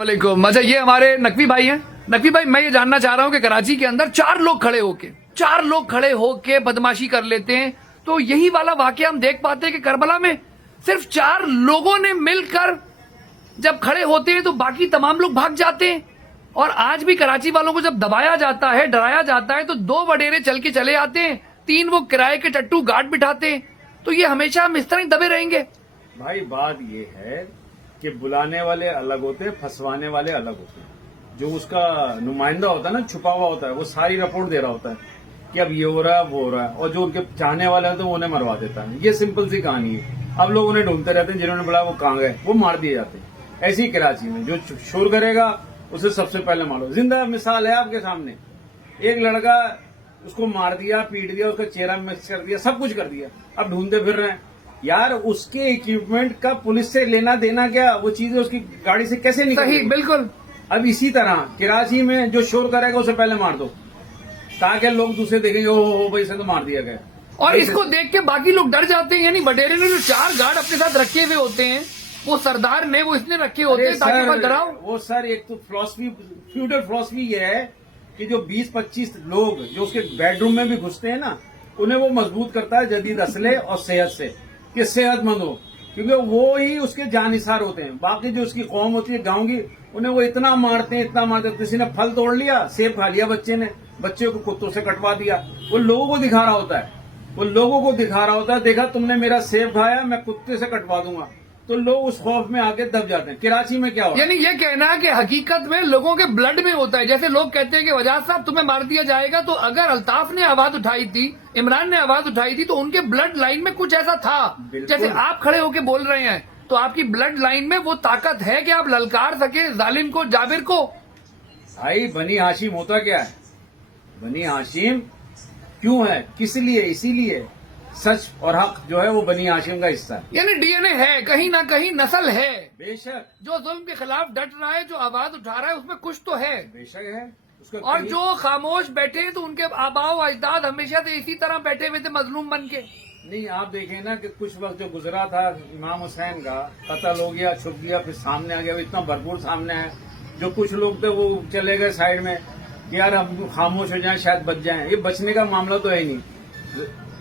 वालेकुम। अच्छा, ये हमारे नकवी भाई हैं। नकवी भाई, मैं ये जानना चाह रहा हूँ कि कराची के अंदर चार लोग खड़े होके बदमाशी कर लेते हैं, तो यही वाला वाकया हम देख पाते हैं कि करबला में सिर्फ चार लोगों ने मिलकर जब खड़े होते हैं तो बाकी तमाम लोग भाग जाते हैं। और आज भी कराची वालों को जब दबाया जाता है, डराया जाता है, तो दो वडेरे चल के चले आते हैं, तीन वो किराए के टट्टू गार्ड बिठाते हैं। तो ये हमेशा हम इस तरह ही दबे रहेंगे। भाई बात ये है कि बुलाने वाले अलग होते हैं, फंसवाने वाले अलग होते हैं। जो उसका नुमाइंदा होता है ना, छुपा हुआ होता है, वो सारी रिपोर्ट दे रहा होता है कि अब ये हो रहा है, वो हो रहा है, और जो उनके चाहने वाले होते हैं वो उन्हें मरवा देता है। ये सिंपल सी कहानी है। अब लोग उन्हें ढूंढते रहते हैं, जिन्होंने बुलाया वो कहाँ गए, वो मार दिए जाते हैं। ऐसी ही कराची में जो शोर करेगा उसे सबसे पहले मारो। जिंदा मिसाल है आपके सामने, एक लड़का, उसको मार दिया, पीट दिया, उसका चेहरा मिक्स कर दिया, सब कुछ कर दिया, अब ढूंढते फिर रहे हैं। यार उसके इक्विपमेंट का पुलिस से लेना देना क्या, वो चीजें उसकी गाड़ी से कैसे निकल सही, बिल्कुल। अब इसी तरह कराची में जो शोर करेगा उसे पहले मार दो, ताकि लोग दूसरे देखेंगे ओ भाई इसे तो मार दिया गया। और इसको देख के बाकी लोग डर जाते हैं। यानी वडेरे ने जो चार गार्ड अपने साथ रखे हुए होते हैं, वो सरदार ने वो इसने रखे होते हैं ताकि बस डराओ। वो सर एक तो फिलॉसफी, फ्यूडल फिलॉसफी ये है कि जो 20-25 लोग जो उसके बेडरूम में भी घुसते हैं ना, उन्हें वो मजबूत करता है जदीद असले और सेहत से, कि सेहतमंद हो, क्योंकि वो ही उसके जानिसार होते हैं। बाकी जो उसकी कौम होती है गांव की, उन्हें वो इतना मारते हैं, इतना मारते हैं। किसी ने फल तोड़ लिया, सेब खा लिया बच्चे ने, बच्चे को कुत्तों से कटवा दिया। वो लोगों को दिखा रहा होता है, देखा तुमने मेरा सेब खाया, मैं कुत्ते से कटवा दूंगा। तो लोग उस खौफ में आके दब जाते हैं। कराची में क्या हो, यानी ये कहना है कि हकीकत में लोगों के ब्लड में होता है। जैसे लोग कहते हैं कि वजाद साहब तुम्हें मार दिया जाएगा, तो अगर अल्ताफ ने आवाज उठाई थी, इमरान ने आवाज उठाई थी, तो उनके ब्लड लाइन में कुछ ऐसा था। जैसे आप खड़े होके बोल रहे हैं, तो आपकी ब्लड लाइन में वो ताकत है कि आप ललकार सके जालिम को, जाबिर को। भाई बनी हाशिम होता क्या है, बनी हाशिम क्यों है, किस लिए, इसीलिए सच और हक जो है वो बनी हाशिम का हिस्सा है। यानी डीएनए है, कहीं ना कहीं नस्ल है। बेशक जो जुल्म के खिलाफ डट रहा है, जो आवाज उठा रहा है, उसमें कुछ तो है। बेशक है उसका। और जो खामोश बैठे हैं, तो उनके आबाओ अजदाद हमेशा से इसी तरह बैठे हुए थे, मजलूम बन के। नहीं, आप देखें ना कि कुछ वक्त जो गुजरा था इमाम हुसैन का, कत्ल हो गया, छुप गया, फिर सामने आ गया, इतना भरपूर सामने है। जो कुछ लोग थे वो चले गए साइड में कि यार हम खामोश हो जाएं, शायद बच जाएं। ये बचने का मामला तो है ही नहीं।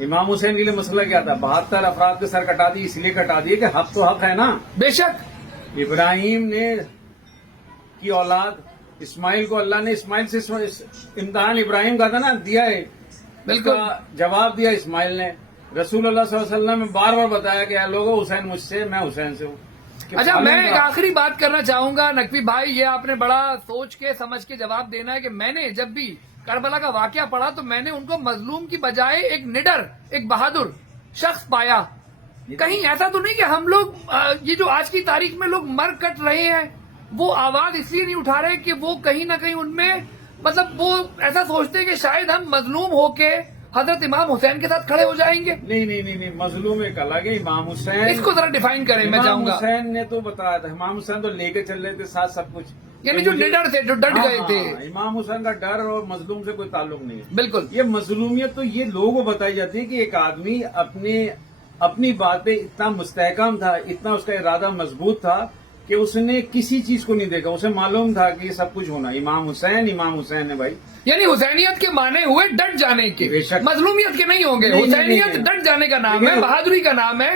इमाम हुसैन के लिए मसला क्या था, 72 अफराद के सर कटा दिए, इसलिए कटा दिए कि हक तो हक है ना। बेशक इब्राहिम ने की औलाद इस्माइल को अल्लाह ने इस्माइल से इम्तिहान इब्राहिम का था ना, दिया है, बिल्कुल जवाब दिया इस्माइल ने। रसूल अल्लाह सल्लल्लाहु अलैहि वसल्लम ने बार बार बताया कि लोगों हुसैन मुझसे, मैं हुसैन से हूँ। अच्छा, मैं एक आखिरी बात करना चाहूंगा नकवी भाई, ये आपने बड़ा सोच के समझ के जवाब देना है कि मैंने जब भी करबला का वाकया पढ़ा, तो मैंने उनको मजलूम की बजाय एक निडर, एक बहादुर शख्स पाया। कहीं ऐसा तो नहीं कि हम लोग ये जो आज की तारीख में लोग मर कट रहे हैं, वो आवाज इसलिए नहीं उठा रहे कि वो कहीं ना कहीं उनमें, मतलब वो ऐसा सोचते हैं कि शायद हम मजलूम होके हजरत इमाम हुसैन के साथ खड़े हो जाएंगे। नहीं, मजलूम एक अलग है, इमाम हुसैन। इसको जरा डिफाइन करें, मैं चाहूंगा। इमाम हुसैन ने तो बताया था, इमाम हुसैन तो लेके चल रहे थे साथ सब कुछ, यानी जो निडर थे, जो डट गए थे। इमाम हुसैन का डर और मजलूम से कोई ताल्लुक नहीं है। बिल्कुल। ये मजलूमियत तो ये लोगों को बताई जाती है कि एक आदमी अपनी बात पे इतना मुस्तहकम था, इतना उसका इरादा मजबूत था कि उसने किसी चीज को नहीं देखा। उसे मालूम था कि ये सब कुछ होना। इमाम हुसैन है भाई। यानी हुसैनियत के माने हुए डट जाने के, मजलूमियत के नहीं होंगे। हुसैनियत डट जाने का नाम है, बहादुरी का नाम है,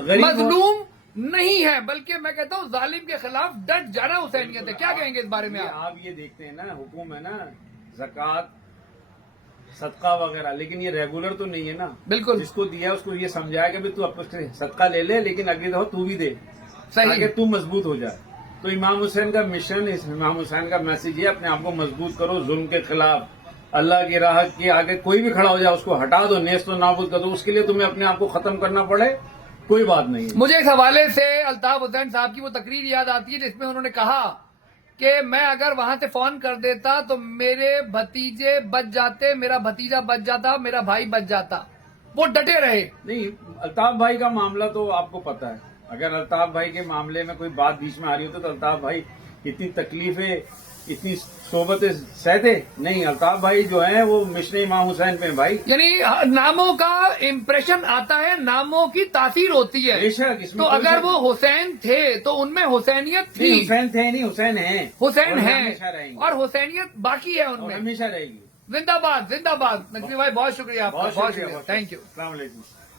मजलूम नहीं है। बल्कि मैं कहता हूँ जालिम के खिलाफ डट जाना हुसैनियत है। क्या कहेंगे इस बारे में आप ये देखते हैं ना, हुक्म है ना ज़कात, सदका वगैरह, लेकिन ये रेगुलर तो नहीं है ना। बिल्कुल। जिसको दिया उसको ये समझाया कि भाई तू अपने सदका ले ले, लेकिन अगली दफा तू भी दे, सही, ताकि तू मजबूत हो जाए। तो इमाम हुसैन का मिशन, इमाम हुसैन का मैसेज है, अपने आप को मजबूत करो जुल्म के खिलाफ। अल्लाह की राह के आगे कोई भी खड़ा हो जाए उसको हटा दो, नेस्त तो नाबूद कर दो। उसके लिए तुम्हें अपने आप को खत्म करना पड़े, कोई बात नहीं। मुझे इस हवाले से अल्ताफ हुसैन साहब की वो तकरीर याद आती है जिसमें उन्होंने कहा कि मैं अगर वहां से फोन कर देता तो मेरे भतीजे बच जाते, मेरा भतीजा बच जाता, मेरा भाई बच जाता। वो डटे रहे। नहीं, अल्ताफ भाई का मामला तो आपको पता है। अगर अल्ताफ भाई के मामले में कोई बात बीच में आ रही होती तो अल्ताफ भाई इतनी तकलीफें इतनी सोबतें सहते नहीं। अल्ताफ भाई जो हैं वो मिशन इमाम हुसैन पे हैं भाई। यानी नामों का इम्प्रेशन आता है, नामों की तासीर होती है। बेशक, इसमें तो कोई अगर शक वो हुसैन थे तो उनमें हुसैनियत नहीं, थी। हुसैन थे नहीं, हुसैन हैं, हुसैन और है हमेशा रहेंगे, और हुसैनियत बाकी है और उनमें। हमेशा रहेगी। जिंदाबाद जिंदाबाद। नकवी भाई बहुत शुक्रिया आपका, बहुत शुक्रिया, थैंक यू। अस्सलाम वालेकुम।